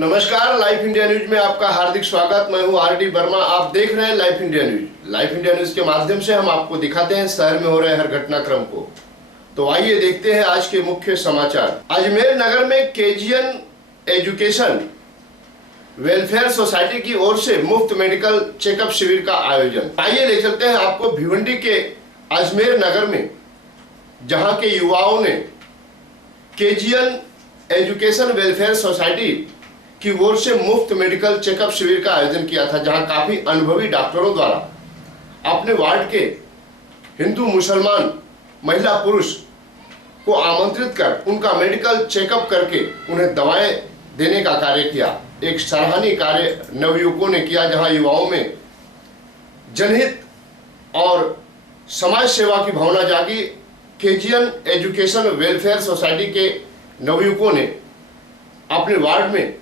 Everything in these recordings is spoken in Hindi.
नमस्कार, लाइफ इंडिया न्यूज में आपका हार्दिक स्वागत। मैं हूं आर डी वर्मा। आप देख रहे हैं life India news. Life India news के माध्यम से हम आपको दिखाते हैं शहर में हो रहे हर घटनाक्रम को। तो आइए देखते हैं आज के मुख्य समाचार। अजमेर नगर में केजीएन एजुकेशन वेलफेयर सोसाइटी की ओर से मुफ्त मेडिकल चेकअप शिविर का आयोजन। आइए ले चलते हैं आपको भिवंडी के अजमेर नगर में, जहां के युवाओं ने केजीएन एजुकेशन वेलफेयर सोसाइटी की ओर से मुफ्त मेडिकल चेकअप शिविर का आयोजन किया था, जहां काफी अनुभवी डॉक्टरों द्वारा अपने वार्ड के हिंदू मुसलमान महिला पुरुष को आमंत्रित कर उनका मेडिकल चेकअप करके उन्हें दवाएं देने का कार्य किया। एक सराहनीय कार्य नवयुवकों ने किया, जहां युवाओं में जनहित और समाज सेवा की भावना जागी। केजीएन एजुकेशन वेलफेयर सोसाइटी के नवयुवकों ने अपने वार्ड में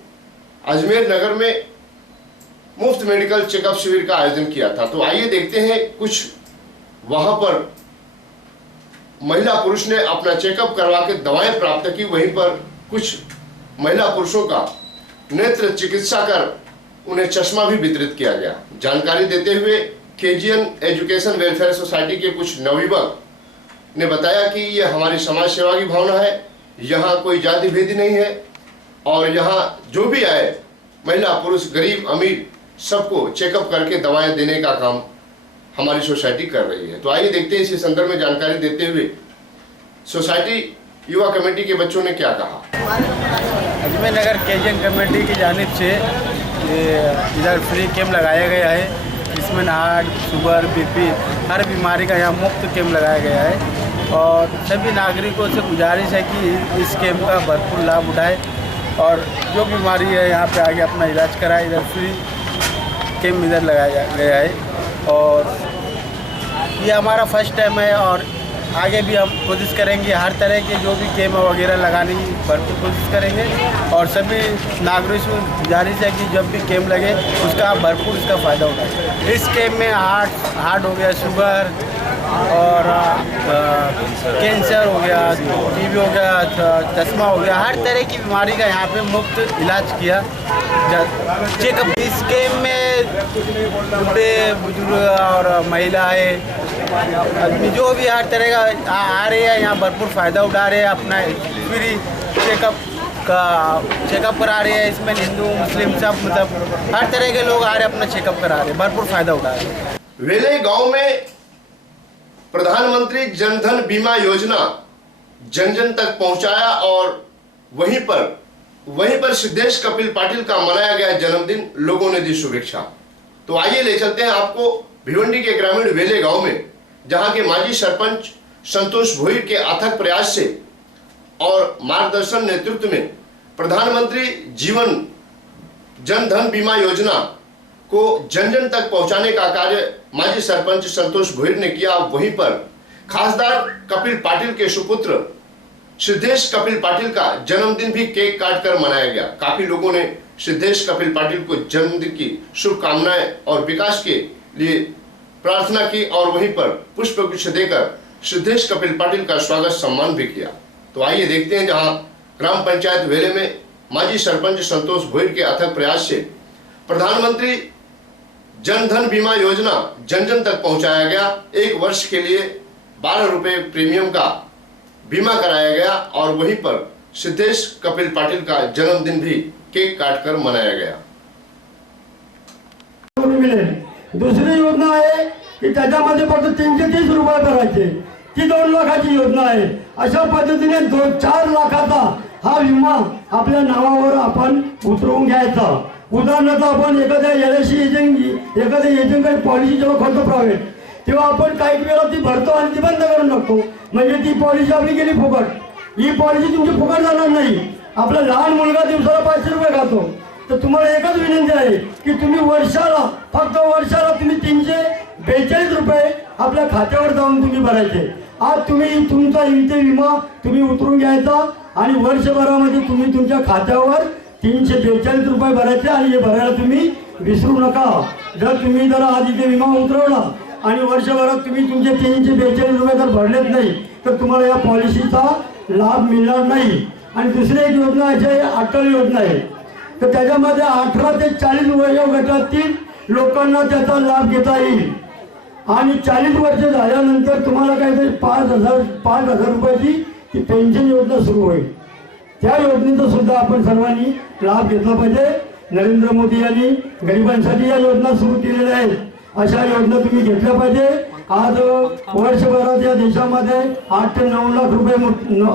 अजमेर नगर में मुफ्त मेडिकल चेकअप शिविर का आयोजन किया था। तो आइए देखते हैं कुछ वहां पर महिला पुरुष ने अपना चेकअप करवा के दवाएं प्राप्त की, वहीं पर कुछ महिला पुरुषों का नेत्र चिकित्सा कर उन्हें चश्मा भी वितरित किया गया। जानकारी देते हुए केजीएन एजुकेशन वेलफेयर सोसाइटी के कुछ नवयुवक ने बताया कि यह हमारी समाज सेवा की भावना है, यहाँ कोई जाति भेद नहीं है और यहाँ जो भी आए महिला पुरुष गरीब अमीर सबको चेकअप करके दवाएं देने का काम हमारी सोसाइटी कर रही है। तो आइए देखते हैं इसी संदर्भ में जानकारी देते हुए सोसाइटी युवा कमेटी के बच्चों ने क्या कहा। अजमेर नगर केजीएन कमेटी की जानिब से इधर फ्री कैंप लगाया गया है। इसमें हार्ट, शुगर, बीपी हर बीमारी का यहाँ मुफ्त कैंप लगाया गया है और सभी नागरिकों से गुजारिश है कि इस कैंप का भरपूर लाभ उठाए और जो बीमारी है यहाँ पे आगे अपना इलाज कराए। इधर फ्री कैंप इधर लगाया गया है और ये हमारा फर्स्ट टाइम है और आगे भी हम कोशिश करेंगे हर तरह के जो भी कैंप वगैरह लगाने की भरपूर कोशिश करेंगे और सभी नागरिकों से गुजारिश है कि जब भी कैंप लगे उसका भरपूर इसका फ़ायदा उठाए। इस कैंप में हार्ट हो गया, शुगर और कैंसर हो गया, टीबी हो गया, चश्मा हो गया, हर तरह की बीमारी का यहाँ पे मुफ्त इलाज किया चेकअप। इस कैंप में बूढ़े बुजुर्ग और महिलाएं आदमी जो भी हर तरह का आ रहे हैं यहाँ भरपूर फ़ायदा उठा रहे हैं, अपना फ्री चेकअप करा रहे हैं। इसमें हिंदू मुस्लिम सब मतलब हर तरह के लोग आ रहे हैं, अपना चेकअप करा रहे हैं, भरपूर फ़ायदा उठा रहे हैं। वेले गांव में प्रधानमंत्री जनधन बीमा योजना जन जन तक पहुंचाया और वहीं पर सिद्धेश कपिल पाटिल का मनाया गया जन्मदिन, लोगों ने दी शुभेच्छा। तो आइए ले चलते हैं आपको भिवंडी के ग्रामीण वेले गांव में, जहां के माजी सरपंच संतोष भोईर के अथक प्रयास से और मार्गदर्शन नेतृत्व में प्रधानमंत्री जीवन जनधन बीमा योजना को जन जन तक पहुंचाने का कार्य माजी सरपंच संतोष भोईर ने किया। वहीं पर खासदार कपिल पाटिल के सुपुत्र सिद्धेश कपिल पाटिल का जन्मदिन भी केक काटकर मनाया गया। काफी लोगों ने सिद्धेश कपिल पाटिल को जन्मदिन की शुभकामनाएं और विकास के लिए प्रार्थना की और वहीं पर पुष्पगुच्छ देकर सिद्धेश कपिल पाटिल का स्वागत सम्मान भी किया। तो आइए देखते हैं, जहां ग्राम पंचायत वेले में माजी सरपंच संतोष भोईर के अथक प्रयास से प्रधानमंत्री जनधन बीमा योजना जन जन तक पहुंचाया गया। 1 वर्ष के लिए 12 रुपए प्रीमियम का बीमा कराया गया और वहीं पर सिद्धेश कपिल पाटिल का जन्मदिन भी केक काटकर मनाया गया। दुसरी योजना आहे की त्याच्यामध्ये फक्त 330 रुपये भरायचे, ती 2 लाखाची योजना आहे। अशा पद्धतीने 4 लाखाचा हा विमा आपल्या नावावर आपण उतरवून घ्यायचा। उदाहरणार्थ आपण एखाद्या एलआयसी एजंटकडे पॉलिसी जेव्हा भरतो प्रायव्हेट, तेव्हा आपण काही वेळा ती भरतो आणि ती बंद करून टाकतो, म्हणजे ती पॉलिसी आपली गेली फुकट। ही पॉलिसी तुमची फुकट जाणार नाही। आपला लहान मुलगा दिवसाला 500 रुपये खातो, तर तुम्हाला एकच विनंती आहे की तुम्ही फक्त वर्षाला तुम्ही 342 रुपये आपल्या खात्यावर जाऊन तुम्ही भरायचे। आज तुम्ही तुमचा इथे विमा तुम्ही उतरून घ्यायचा आणि वर्षभरामध्ये तुम्ही तुमच्या खात्यावर 342 रुपये भरायचे आणि हे भरायला तुम्ही विसरू नका। जर आज इथे विमा उतरवला आणि वर्षभरात तुम्ही तुमचे 342 रुपये जर भरलेच नाही तर तुम्हाला या पॉलिसीचा लाभ मिळणार नाही। आणि दुसरी एक योजना आहे, अटल योजना आहे। तर त्याच्यामध्ये 18 ते 40 वयोगटातील लोकांना त्याचा लाभ घेता येईल आणि 40 वर्ष झाल्यानंतर तुम्हाला काहीतरी 5,000 रुपयाची ती पेन्शन योजना सुरू होईल. त्या योजनेचा सुद्धा आपण सर्वांनी लाभ घेतला पाहिजे. नरेंद्र मोदी यांनी गरिबांसाठी या योजना सुरू केलेल्या आहेत. अशा योजना तुम्ही घेतल्या पाहिजे. आज वर्षभरात या देशामध्ये 8 ते 9 लाख रुपये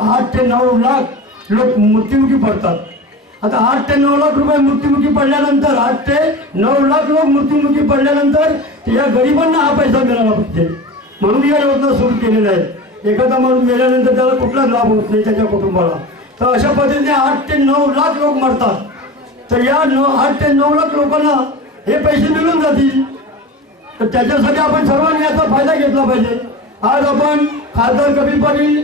8 ते 9 लाख लोक मृत्युमुखी पडतात. आता 8 ते 9 लाख रुपये मृत्युमुखी पडल्यानंतर 8 ते 9 लाख लोक मृत्युमुखी पडल्यानंतर या गरिबांना हा पैसा मिळाला पाहिजे म्हणून या योजना सुरू केलेल्या आहेत. एखादा माणूस मेल्यानंतर त्याला कुठलाच लाभ होत नाही त्याच्या कुटुंबाला. तर अशा पद्धतीने 8 ते 9 लाख लोक मरतात. तर या 8 ते 9 लाख लोकांना हे पैसे मिळून जातील. तर त्याच्यासाठी आपण सर्वांनी याचा फायदा घेतला पाहिजे. आज आपण खासदार कपिल पाटील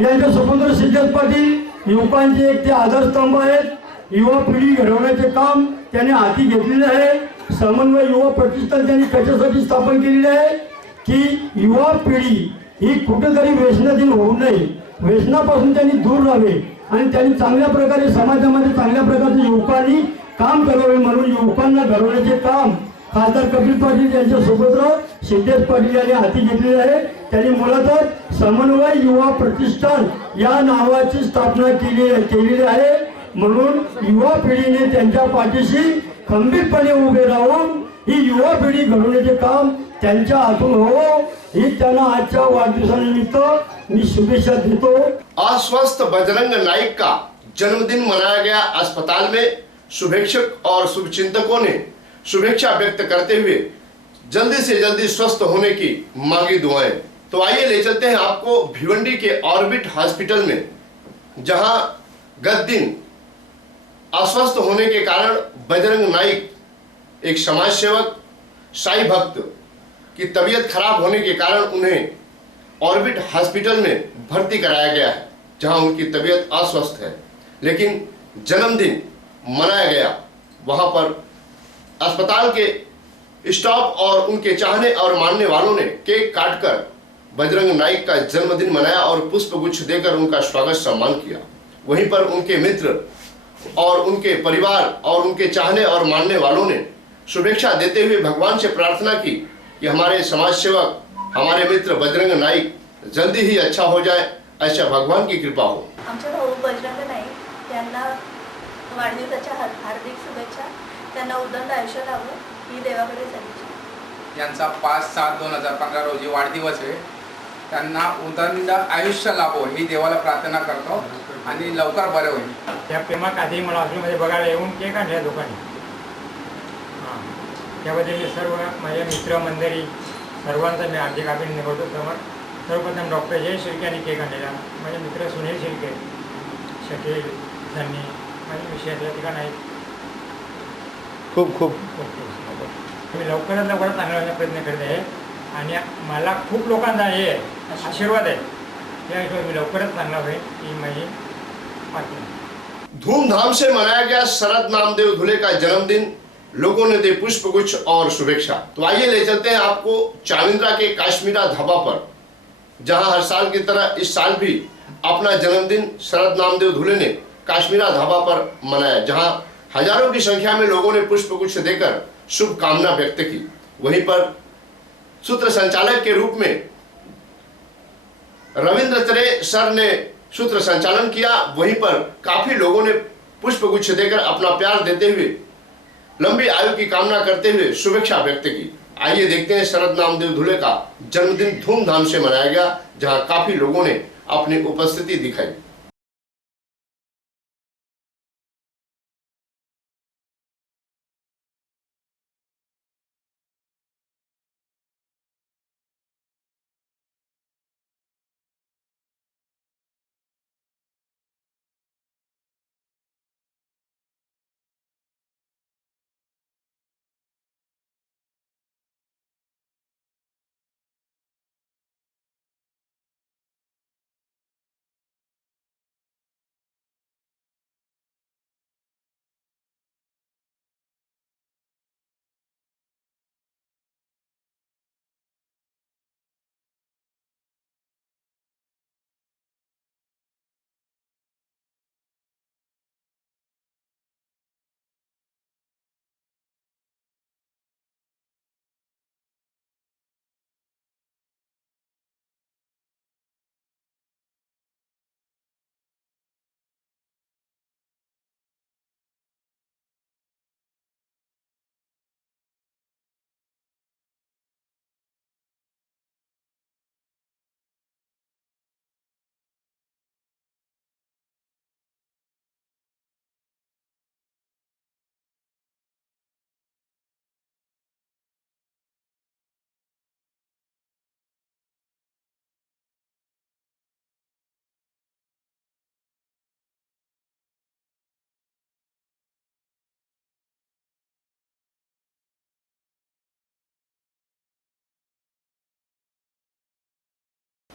यांचे सुपुत्र सिद्धेश पाटील युवकांचे एक ते आधारस्तंभ आहेत. युवा पिढी घडवण्याचे काम त्यांनी हाती घेतलेले आहे. समन्वय युवा प्रतिष्ठान त्यांनी कशासाठी स्थापन केलेले आहे की युवा पिढी ही कुठेतरी व्यसनाधीन होऊ नये, व्यसनापासून त्यांनी दूर राहावे आणि त्यांनी चांगल्या प्रकारे समाजामध्ये चांगल्या प्रकारचे युवकांनी काम करावे म्हणून युवकांना घडवण्याचे काम खासदार कपिल पाटील यांचे सुपुत्र सिद्धेश पाटील यांनी हाती घेतलेले आहे. त्यांनी मुळातच समन्वय युवा प्रतिष्ठान या नावाची स्थापना केलेली आहे. म्हणून युवा पिढीने त्यांच्या पाठीशी खंबीरपणे उभे राहून ही युवा पिढी घडवण्याचे काम त्यांच्या हातून हो ही त्यांना आजच्या वाढदिवसानिमित्त मी शुभेच्छा देतो. अस्वस्थ बजरंग नाइक का जन्मदिन मनाया गया. अस्पताल में शुभेच्छक और शुभचिंतकों ने शुभेच्छा व्यक्त करते हुए जल्दी से जल्दी स्वस्थ होने की मांगी दुआएं. तो आइए ले चलते हैं आपको भिवंडी के ऑर्बिट हॉस्पिटल में, जहां गत दिन अस्वस्थ होने के कारण बजरंग नाइक एक समाज सेवक साईं भक्त की तबीयत खराब होने के कारण उन्हें ऑर्बिट हॉस्पिटल में भर्ती कराया गया है, जहां उनकी तबीयत अस्वस्थ है. लेकिन जन्मदिन मनाया गया. वहां पर अस्पताल के स्टाफ और उनके चाहने और मानने वालों ने केक काटकर बजरंग नाइक का जन्मदिन मनाया और पुष्पगुच्छ देकर उनका स्वागत सम्मान किया. वहीं पर उनके मित्र और उनके परिवार और उनके चाहने और मानने वालों ने शुभेच्छा देते हुए भगवान से प्रार्थना की कि हमारे समाज सेवक हमारे मित्र बजरंग नाइक जल्दी ही अच्छा हो जाए, ऐसा भगवान की कृपा हो. आमच्या भाऊ बजरंग नाईक यांना वाढदिवसाच्या हार्दिक शुभेच्छा. त्यांना उदंड आयुष्य लाभो ही देवाकडे सदिच्छा. यांचा 5/7/2015 रोजी वाढदिवस आहे. त्यांना उदंड आयुष्य लाभो ही देवाला प्रार्थना करतो आणि लवकर बरे होईल. त्या प्रेमात आधी मला हॉस्पिटलमध्ये बघायला येऊन केक आणल्या लोकांनी. हां, त्याबद्दल मी सर्व माझ्या मित्रमंडळी सर्वांचा मी हार्दिक अभिनंदन करतो. सर्वप्रथम डॉक्टर जय शिर्के यांनी केक आणलेला, माझे मित्र सुनील शिर्के, शकील त्यांनी माझ्या विषयातल्या ठिकाण आहेत. खूप खूप मी लवकरात लवकर चांगला होण्याचा प्रयत्न करत आहे आणि मला खूप लोकांचा हे आशीर्वाद आहे. त्या हिशोबाने मी लवकरच चांगला होईल ही माझी प्रार्थना. धूमधाम से मनाया गया शरद नामदेव धुले का जन्मदिन. लोगों ने दे पुष्पगुच्छ और शुभेच्छा. तो आइए ले चलते हैं आपको चाविंद्रा के काश्मीरा ढाबा पर, जहां हर साल की तरह इस साल भी अपना जन्मदिन शरद नामदेव धुले ने काश्मीरा ढाबा पर मनाया, जहां हजारों की संख्या में लोगों ने पुष्पगुच्छ देकर शुभकामना व्यक्त की. वहीं पर सूत्र संचालक के रूप में रविंद्र त्रे सर ने सूत्र संचालन किया. वहीं पर काफी लोगों ने पुष्पगुच्छ देकर अपना प्यार देते हुए लंबी आयु की कामना करते हुए शुभेच्छा व्यक्त की. आइए देखते हैं शरद नामदेव धुले का जन्मदिन धूमधाम से मनाया गया, जहां काफी लोगों ने अपनी उपस्थिति दिखाई.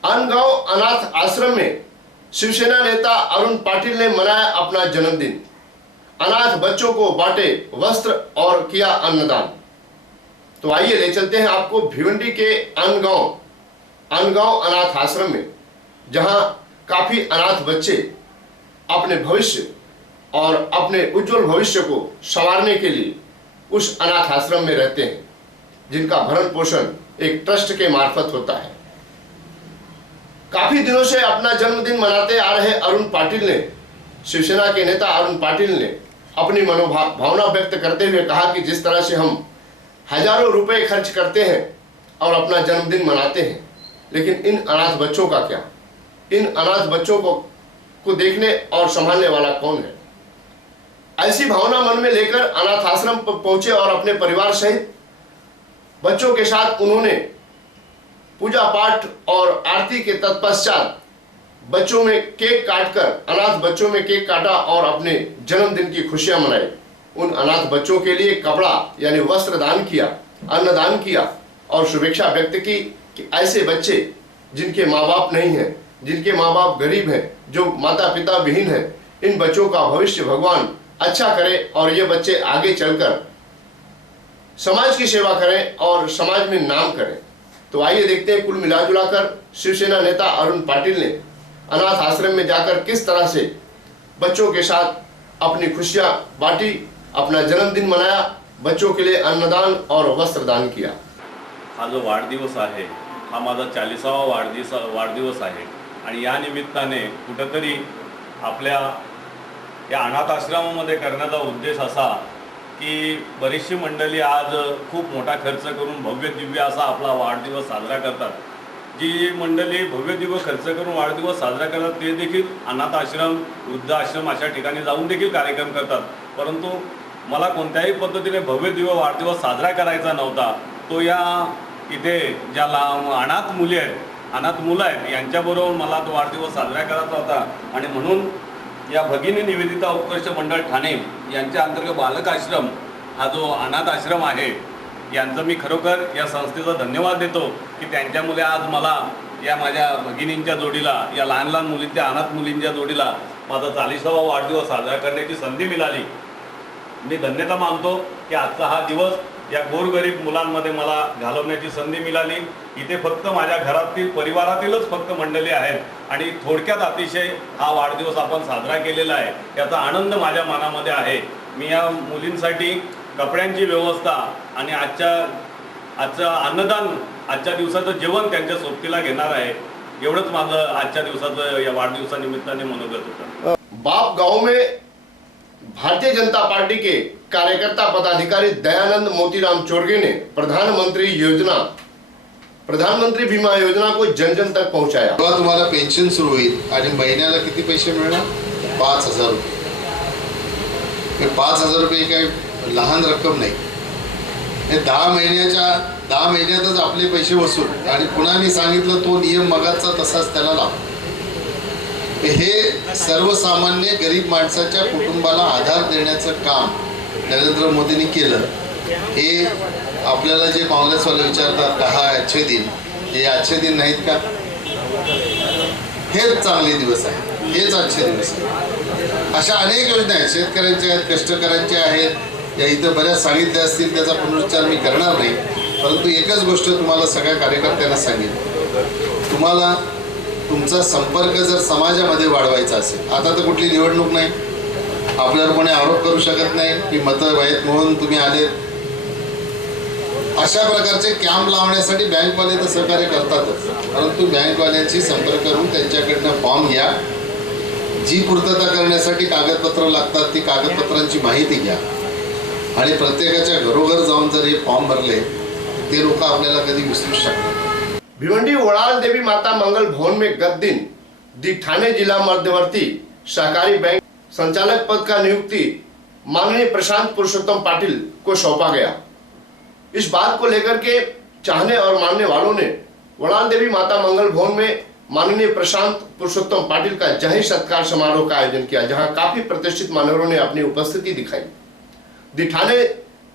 अनगांव अनाथ आश्रम में शिवसेना नेता अरुण पाटिल ने मनाया अपना जन्मदिन। अनाथ बच्चों को बांटे वस्त्र और किया अन्नदान। तो आइए ले चलते हैं आपको भिवंडी के अनगांव अनाथ आश्रम में, जहां काफी अनाथ बच्चे अपने भविष्य और अपने उज्जवल भविष्य को संवारने के लिए उस अनाथ आश्रम में रहते हैं, जिनका भरण पोषण एक ट्रस्ट के मार्फत होता है। काफी दिनों से अपना जन्मदिन मनाते आ रहे अरुण पाटिल ने, शिवसेना के नेता अरुण पाटिल ने अपनी भावना व्यक्त करते हुए कहा कि जिस तरह से हम हजारों रुपए खर्च करते हैं और अपना जन्मदिन मनाते हैं, लेकिन इन अनाथ बच्चों का क्या? इन अनाथ बच्चों को देखने और संभालने वाला कौन है? ऐसी भावना मन में लेकर अनाथ आश्रम पर पहुंचे और अपने परिवार सहित बच्चों के साथ उन्होंने पूजा पाठ और आरती के तत्पश्चात बच्चों में केक काटकर, अनाथ बच्चों में केक काटा और अपने जन्मदिन की खुशियां मनाई। उन अनाथ बच्चों के लिए कपड़ा यानी वस्त्र दान किया, अन्नदान किया और शुभेच्छा व्यक्त की कि ऐसे बच्चे जिनके माँ बाप नहीं हैं, जिनके माँ बाप गरीब हैं, जो माता पिता विहीन हैं, इन बच्चों का भविष्य भगवान अच्छा करे और ये बच्चे आगे चलकर समाज की सेवा करें और समाज में नाम करें। तो आइए देखते हैं कुल मिलाजुलाकर शिवसेना नेता अरुण पाटिल ने अनाथ आश्रम में जाकर किस तरह से बच्चों के साथ अपनी खुशियां बांटी, अपना जन्मदिन मनाया, बच्चों के लिए अन्नदान और वस्त्र दान किया। हा जो वाढदिवस आहे हा माझा 40वा वाढदिवस आहे आणि या निमित्ताने कुठेतरी आपल्या या अनाथ आश्रमामध्ये करण्याचा उद्देश असा की बरीचशी मंडळी आज खूप मोठा खर्च करून भव्य दिव्य असा आपला वाढदिवस साजरा करतात। जी मंडळी भव्य दिव्य खर्च करून वाढदिवस साजरा करतात ते देखील अनाथ आश्रम, वृद्ध आश्रम अशा ठिकाणी जाऊन देखील कार्यक्रम करतात। परंतु मला कोणत्याही पद्धतीने भव्य दिव्य वाढदिवस साजरा करायचा नव्हता। तो या इथे ज्या अनाथ मुलं आहेत यांच्याबरोबर मला तो वाढदिवस साजरा करायचा होता आणि म्हणून या भगिनी निवेदिता उत्कृष्ट मंडळ ठाणे यांच्या अंतर्गत बालक आश्रम हा जो अनाथ आश्रम आहे यांचं मी खरोखर या संस्थेचा धन्यवाद देतो की त्यांच्यामुळे आज मला या माझ्या भगिनींच्या जोडीला, या लहान लहान मुलींच्या अनाथ मुलींच्या जोडीला माझा 40वा वाढदिवस साजरा करण्याची संधी मिळाली। मी धन्यता मानतो की आजचा हा दिवस या गोरगरीब मुलांमध्ये मला घालवण्याची संधी मिळाली। इथे फक्त माझ्या घरातील परिवारातीलच फक्त मंडळी आहेत आणि थोडक्यात अतिशय हा वाढदिवस आपण साजरा केलेला आहे, याचा आनंद माझ्या मनामध्ये आहे। मी या मुलींसाठी कपड्यांची व्यवस्था आणि आजचं अन्नदान, आजच्या दिवसाचं जेवण त्यांच्या सोबतीला घेणार आहे, एवढंच माझं आजच्या दिवसाचं या वाढदिवसानिमित्ताने मनोगत होतं। बाप गांव में भारतीय जनता पार्टी के कार्यकर्ता पदाधिकारी दयानंद मोतीराम चोरगे ने प्रधानमंत्री बीमा योजना को जन जन तक पहुंचाया। जेव्हा तुम्हाला पेन्शन सुरू होईल आणि महिन्याला किती पैसे मिळणार? 5,000 रुपये। हे 5,000 रुपये काही लहान रक्कम नाही। हे 10 महिन्यातच आपले पैसे वसूल आणि पुन्हा मी सांगितलं तो नियम मगाचा तसाच त्याला लागतो। हे सर्वसामान्य गरीब माणसाच्या कुटुंबाला आधार देण्याचं काम नरेंद्र मोदींनी केलं। हे आपल्याला जे काँग्रेसवाले विचारतात हा अच्छे दिन, हे अच्छे दिन नाहीत का? हेच चांगले दिवस आहेत, हेच अच्छे दिवस आहेत। अशा अनेक योजना आहेत, शेतकऱ्यांच्या आहेत, कष्टकऱ्यांच्या आहेत, या इथं बऱ्याच सांगितल्या असतील, त्याचा पुनरुच्चार मी करणार नाही। परंतु एकच गोष्ट तुम्हाला सगळ्या कार्यकर्त्यांना सांगेन, तुम्हाला तुमचा संपर्क जर समाजामध्ये वाढवायचा असेल, आता तर कुठली निवडणूक नाही, आपल्यावर कोणी आरोप करू शकत नाही की मतं वाईट म्हणून तुम्ही आले। अशा प्रकारचे कॅम्प लावण्यासाठी बँकवाले तर सहकार्य करतातच, परंतु बँकवाल्यांशी संपर्क करून त्यांच्याकडनं फॉर्म घ्या। जी पूर्तता करण्यासाठी कागदपत्र लागतात ती कागदपत्रांची माहिती घ्या आणि प्रत्येकाच्या घरोघर जाऊन जर हे फॉर्म भरले ते लोक आपल्याला कधी विसरू शकतात। भिवंडी वड़ाल देवी माता मंगल भवन में गत दिन दी ठाणे जिला मध्यवर्ती सहकारी बैंक संचालक पद का नियुक्ति माननीय प्रशांत पुरुषोत्तम पाटिल को सौंपा गया। इस बात को लेकर के चाहने और मानने वालों ने वड़ाल देवी माता मंगल भवन में माननीय प्रशांत पुरुषोत्तम पाटिल का जाहिर सत्कार समारोह का आयोजन किया, जहां काफी प्रतिष्ठित मान्यवरों ने अपनी उपस्थिति दिखाई। दी ठाणे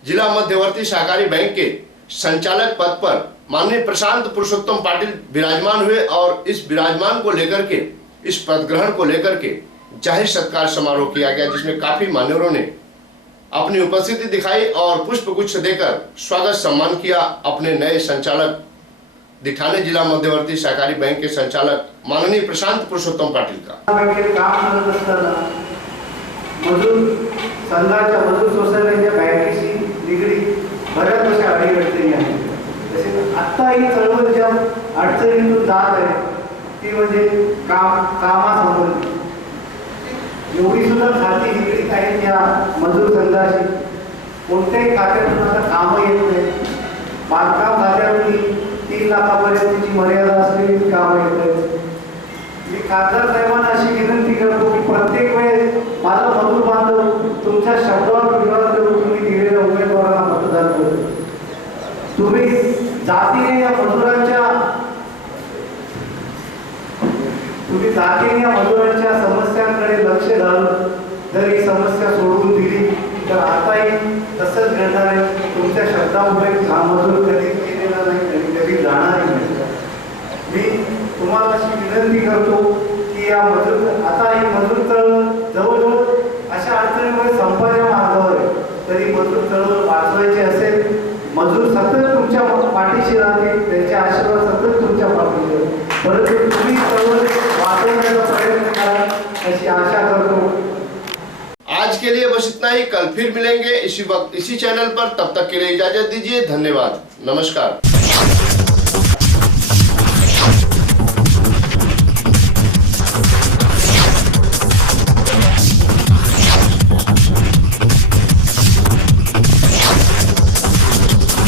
जिला मध्यवर्ती सहकारी बैंक के संचालक पद पर माननीय प्रशांत पुरुषोत्तम पाटिल विराजमान हुए और इस विराजमान को लेकर के, इस पद ग्रहण को लेकर के जाहिर सत्कार समारोह किया गया, जिसमें काफी मान्यवरों ने अपनी उपस्थिति दिखाई और पुष्पगुच्छ देकर स्वागत सम्मान किया अपने नए संचालक, दिठाने जिला मध्यवर्ती सहकारी बैंक के संचालक माननीय प्रशांत पुरुषोत्तम पाटिल का। काम करत असताना मजूर संघाच्या मजूर सोसायटीच्या बँकेशी निगडीत बऱ्याच अशा अडीअडचणी आहेत. तसेच आत्ता ही चळवळ ज्या अडचणीतून जात आहे ती म्हणजे कामासंबंधी एवढी सुद्धा खाती निगडीत आहेत या मजूर संघाशी. कोणत्याही खात्यातून आता कामं येत नाही. बांधकाम खात्यातून 3 लाखापर्यंतची मर्यादा असलेली कामं येत आहेत. मी खासदार साहेबांना अशी विनंती करतो की प्रत्येक वेळेस माझा मजूर बांधव तुमच्या शब्दावर विश्वास ठेवून तुम्ही दिलेल्या उमेदवारांना मतदान करू. तुम्ही जातीने या मजुरांच्या समस्यांकडे लक्ष घालून जर ही समस्या सोडवून दिली तर आताही तसंच घडणार आहे. तुमच्या शब्दामुळे हा मजूर कधी केलेला नाही, कधी जाणार नाही. मी तुम्हाला अशी विनंती करतो की या आता ही मजूर चळवळ जवळजवळ अशा अडचणीमुळे संपाच्या मार्गावर आहे. तरी मजूर चळवळ वाचवायची असेल, मजूर सतत तुमच्या पाठीशी राहतील, त्यांचे आशीर्वाद सतत तुमच्या पाठीशी राहतील. परंतु तुम्ही चळवळ वाचवण्याचा प्रयत्न करा अशी आशा करतो. आज के लिए बस इतना ही. कल फिर मिलेंगे इसी वक्त इसी चैनल पर. तब तक के लिए इजाजत दीजिए. धन्यवाद. नमस्कार.